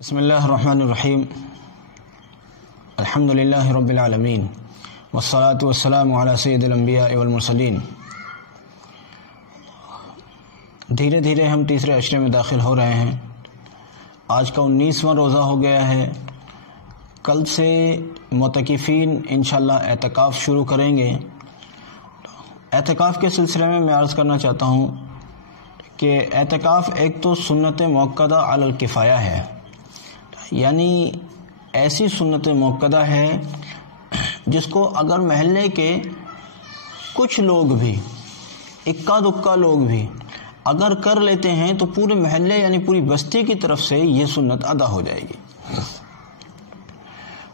بسم اللہ الرحمن الرحیم الحمد للہ رب العالمین والصلاة والسلام علی سید الانبیاء والمرسلین۔ دھیرے دھیرے ہم تیسرے عشرے میں داخل ہو رہے ہیں۔ آج کا 19واں روزہ ہو گیا ہے۔ کل سے معتکفین انشاءاللہ اعتکاف شروع کریں گے۔ اعتکاف کے سلسلے میں عرض کرنا چاہتا ہوں کہ اعتکاف ایک تو سنت موقدہ علی الکفایہ ہے، یعنی ایسی سنت موقدہ ہے جس کو اگر محلے کے کچھ لوگ بھی، اکا دکا لوگ بھی اگر کر لیتے ہیں تو پورے محلے یعنی پوری بستی کی طرف سے یہ سنت ادا ہو جائے گی۔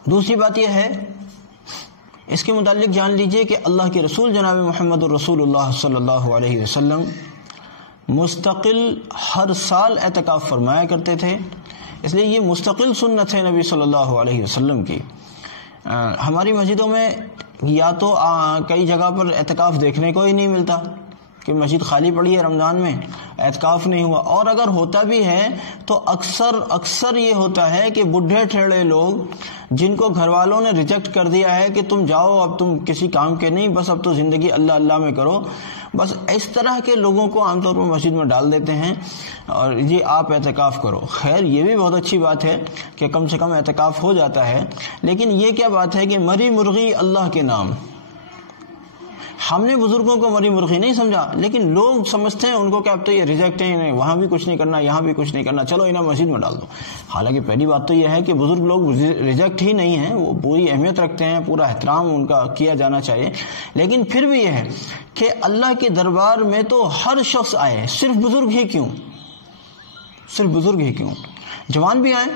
دوسری بات یہ ہے، اس کے متعلق جان لیجئے کہ اللہ کے رسول جناب محمد الرسول اللہ صلی اللہ علیہ وسلم مستقل ہر سال اعتکاف فرمایا کرتے تھے، اس لیے یہ مستقل سنت ہے نبی صلی اللہ علیہ وسلم کی۔ ہماری مسجدوں میں یا تو کئی جگہ پر اعتکاف دیکھنے کو ہی نہیں ملتا کہ مسجد خالی پڑی ہے رمضان میں، اعتکاف نہیں ہوا، اور اگر ہوتا بھی ہے تو اکثر یہ ہوتا ہے کہ بڈھے ٹھیڑے لوگ جن کو گھر والوں نے ریجیکٹ کر دیا ہے کہ تم جاؤ، اب تم کسی کام کے نہیں، بس اب تو زندگی اللہ اللہ میں کرو، بس اس طرح کے لوگوں کو عام طور پر مسجد میں ڈال دیتے ہیں اور یہ آپ اعتکاف کرو۔ خیر یہ بھی بہت اچھی بات ہے کہ کم سے کم اعتکاف ہو جاتا ہے، لیکن یہ کیا بات ہے کہ مری مرغی اللہ کے نام۔ ہم نے بزرگوں کو مری مرغی نہیں سمجھا، لیکن لوگ سمجھتے ہیں ان کو کہ اب تو یہ ریجیکٹ ہے، نہیں وہاں بھی کچھ نہیں کرنا، یہاں بھی کچھ نہیں کرنا، چلو انہیں مسجد میں ڈال دو۔ حالانکہ پہلی بات تو یہ ہے کہ بزرگ لوگ ریجیکٹ ہی نہیں ہیں، وہ پوری اہمیت رکھتے ہیں، پورا احترام ان کا کیا جانا چاہیے، لیکن پھر بھی یہ ہے کہ اللہ کے دربار میں تو ہر شخص آئے، صرف بزرگ ہی کیوں، صرف بزرگ ہی کیوں، جوان بھی آئیں،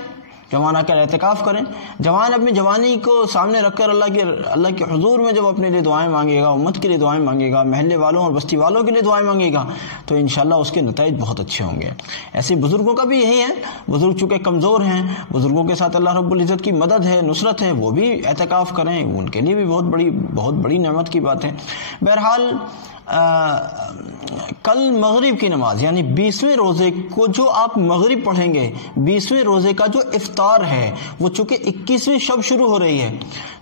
جوان آ کر اعتکاف کریں۔ جوان اپنی جوانی کو سامنے رکھ کر اللہ کے حضور میں جب اپنے لیے دعائیں مانگے گا، امت کے لیے دعائیں مانگے گا، محلے والوں اور بستی والوں کے لیے دعائیں مانگے گا، تو انشاءاللہ اس کے نتائج بہت اچھے ہوں گے۔ ایسے بزرگوں کا بھی یہی ہے، بزرگ چونکہ کمزور ہیں، بزرگوں کے ساتھ اللہ رب العزت کی مدد ہے، نصرت ہے، وہ بھی اعتکاف کریں، ان کے لیے بھی بہت بڑی نعمت کی بات ہے۔ بہرحال کل مغرب کی نماز یعنی 20ویں روزے کو جو آپ مغرب پڑھیں گے، 20ویں روزے کا جو افطار ہے وہ چونکہ 21ویں شب شروع ہو رہی ہے،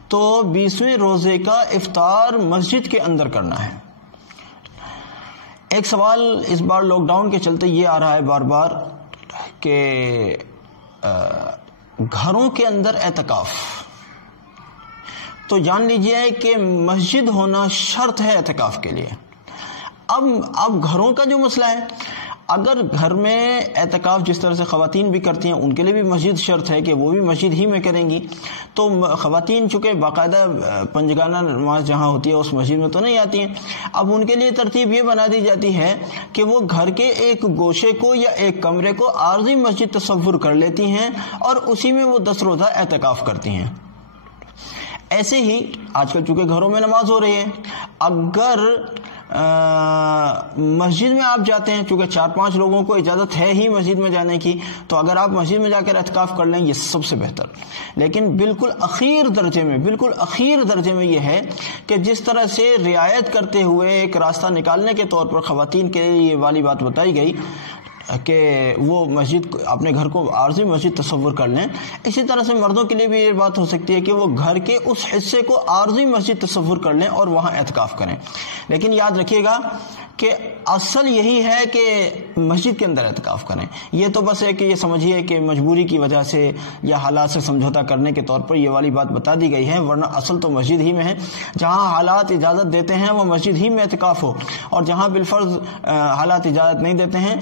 تو 20ویں روزے کا افطار مسجد کے اندر کرنا ہے۔ ایک سوال اس بار لاک ڈاؤن کے چلتے یہ آ رہا ہے بار بار کہ گھروں کے اندر اعتکاف، تو جان لیجئے کہ مسجد ہونا شرط ہے اعتکاف کے لیے۔ اب گھروں کا جو مسئلہ ہے، اگر گھر میں اعتکاف جس طرح سے خواتین بھی کرتی ہیں ان کے لیے بھی مسجد شرط ہے کہ وہ بھی مسجد ہی میں کریں گی، تو خواتین چونکہ باقاعدہ پنجگانہ نماز جہاں ہوتی ہے اس مسجد میں تو نہیں آتی ہیں، اب ان کے لیے ترتیب یہ بنا دی جاتی ہے کہ وہ گھر کے ایک گوشے کو یا ایک کمرے کو عارضی مسجد تصور کر لیتی ہیں اور اسی میں وہ 10 روزہ اعتکاف کرتی ہیں۔ ایسے ہی آج کل چونکہ گھروں میں نماز ہو رہی ہے، اگر مسجد میں آپ جاتے ہیں، چونکہ 4-5 لوگوں کو اجازت ہے ہی مسجد میں جانے کی، تو اگر آپ مسجد میں جا کر اعتکاف کر لیں یہ سب سے بہتر۔ لیکن بالکل اخیر درجے میں یہ ہے کہ جس طرح سے رعایت کرتے ہوئے ایک راستہ نکالنے کے طور پر خواتین کے لیے یہ والی بات بتائی گئی کہ وہ مسجد اپنے گھر کو عارضی مسجد تصور کر لیں، اسی طرح سے مردوں کے لیے بھی یہ بات ہو سکتی ہے کہ وہ گھر کے اس حصے کو عارضی مسجد تصور کر لیں اور وہاں اعتکاف کریں۔ لیکن یاد رکھیے گا کہ اصل یہی ہے کہ مسجد کے اندر اعتکاف کریں۔ یہ تو بس ہے کہ یہ سمجھیے کہ مجبوری کی وجہ سے یا حالات سے سمجھوتا کرنے کے طور پر یہ والی بات بتا دی گئی ہے، ورنہ اصل تو مسجد ہی میں ہے۔ جہاں حالات اجازت دیتے ہیں وہ مسجد ہی میں اعتکاف ہو، اور جہاں بالفرض حالات اجازت نہیں دیتے ہیں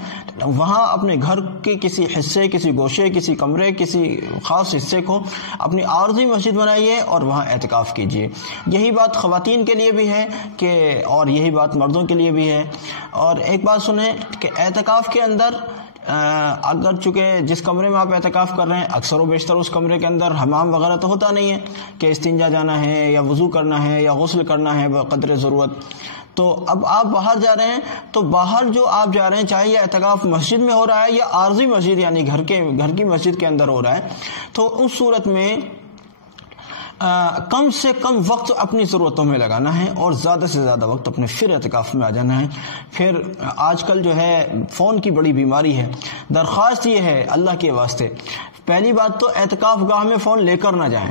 وہاں اپنے گھر کے کسی حصے، کسی گوشے، کسی کمرے، کسی خاص حصے کو اپنی عارضی مسجد بنائیے اور وہاں اعتکاف کیجیے۔ یہی بات خواتین کے لیے بھی ہے کہ، اور یہی بات مردوں کے لیے بھی ہے۔ اور ایک بات سنیں کہ اعتکاف کے اندر اگر چونکہ جس کمرے میں آپ اعتکاف کر رہے ہیں اکثر و بیشتر اس کمرے کے اندر حمام وغیرہ تو ہوتا نہیں ہے کہ استنجا جانا ہے یا وضو کرنا ہے یا غسل کرنا ہے بقدر ضرورت، تو اب آپ باہر جا رہے ہیں تو باہر جو آپ جا رہے ہیں چاہے یہ اعتکاف مسجد میں ہو رہا ہے یا عارضی مسجد یعنی گھر کی مسجد کے اندر ہو رہا ہے، تو اس صورت میں کم سے کم وقت اپنی ضرورتوں میں لگانا ہے اور زیادہ سے زیادہ وقت اپنے پھر اعتکاف میں آ جانا ہے۔ پھر آج کل جو ہے فون کی بڑی بیماری ہے، درخواست یہ ہے اللہ کے واسطے پہلی بات تو اعتکاف گاہ میں فون لے کر نہ جائیں،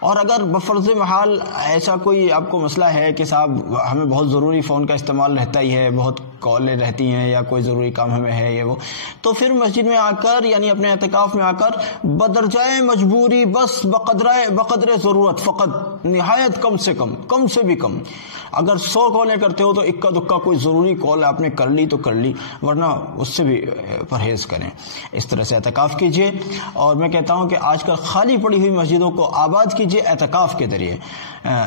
اور اگر بفرض محال ایسا کوئی آپ کو مسئلہ ہے کہ صاحب ہمیں بہت ضروری فون کا استعمال رہتا ہی ہے، بہت کالیں رہتی ہیں یا کوئی ضروری کام ہمیں ہے یہ وہ، تو پھر مسجد میں آ کر یعنی اپنے اعتکاف میں آ کر بدرجائے مجبوری بس بقدر ضرورت فقط، نہایت کم سے بھی کم، اگر 100 کالیں کرتے ہو تو اکا دکا کوئی ضروری کال آپ نے کر لی تو کر لی، ورنہ اس سے بھی پرہیز کریں۔ اس طرح سے اعتکاف کیجئے، اور میں کہتا ہوں کہ آج کل خالی پڑی ہوئی مسجدوں کو آباد کیجئے اعتکاف کے ذریعے۔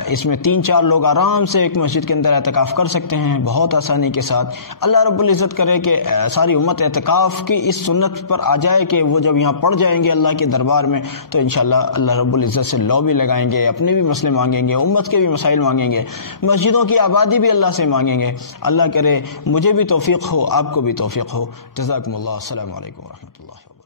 اس میں 3-4 لوگ آرام سے ایک مسجد کے اندر اعتکاف کر سکتے ہیں بہت آسانی کے ساتھ۔ اللہ رب العزت کرے کہ ساری امت اعتکاف کی اس سنت پر آ جائے کہ وہ جب یہاں پڑ جائیں گے اللہ کے دربار میں تو انشاءاللہ اللہ رب العزت سے لو بھی لگائیں گے، اپنے بھی مسئلے مانگیں گے، امت کے بھی مسائل مانگیں گے، مسجدوں کی آبادی بھی اللہ سے مانگیں گے۔ اللہ کرے مجھے بھی توفیق ہو، آپ کو بھی توفیق ہو۔ جزاکم اللہ، السلام علیکم ورحمۃ اللہ وبرکاتہ۔